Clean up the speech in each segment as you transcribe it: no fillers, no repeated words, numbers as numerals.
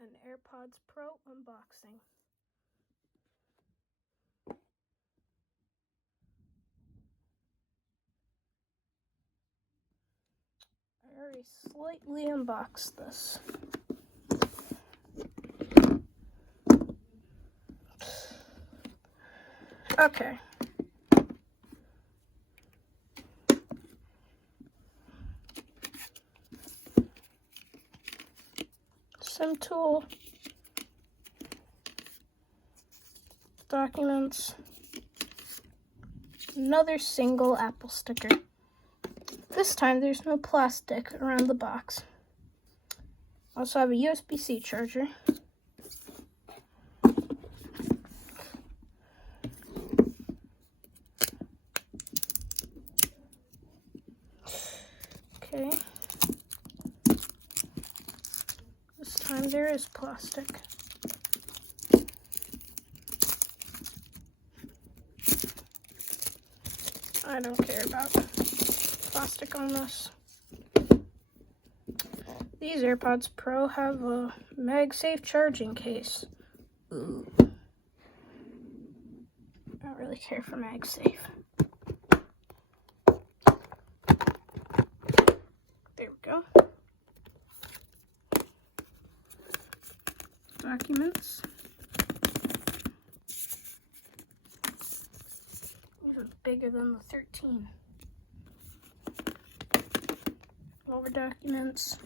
an AirPods Pro unboxing. I already slightly unboxed this. Okay. SIM tool, documents, another single Apple sticker. This time there's no plastic around the box. Also have a USB-C charger. Okay. This time there is plastic. I don't care about plastic on this. These AirPods Pro have a MagSafe charging case. Ooh. I don't really care for MagSafe. There we go. Documents. Even bigger than the 13. More documents.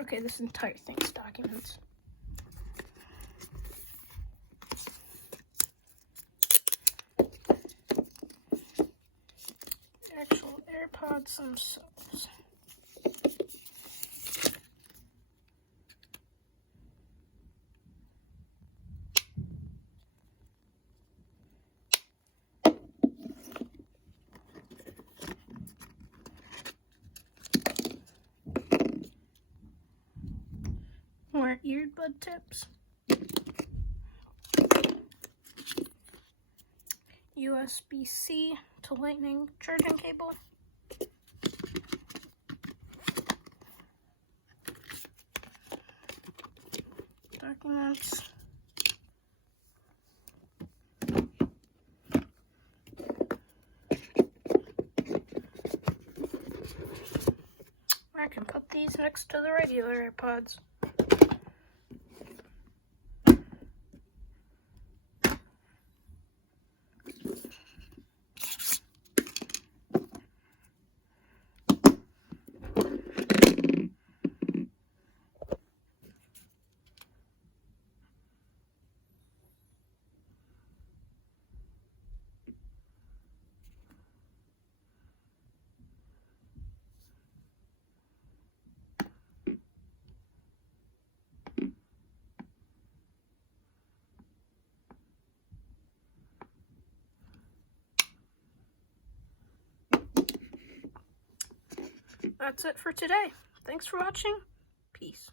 Okay, this entire thing's documents. Actual AirPods themselves. More earbud tips. USB-C to Lightning charging cable. Documents. I can put these next to the regular AirPods. That's it for today. Thanks for watching. Peace.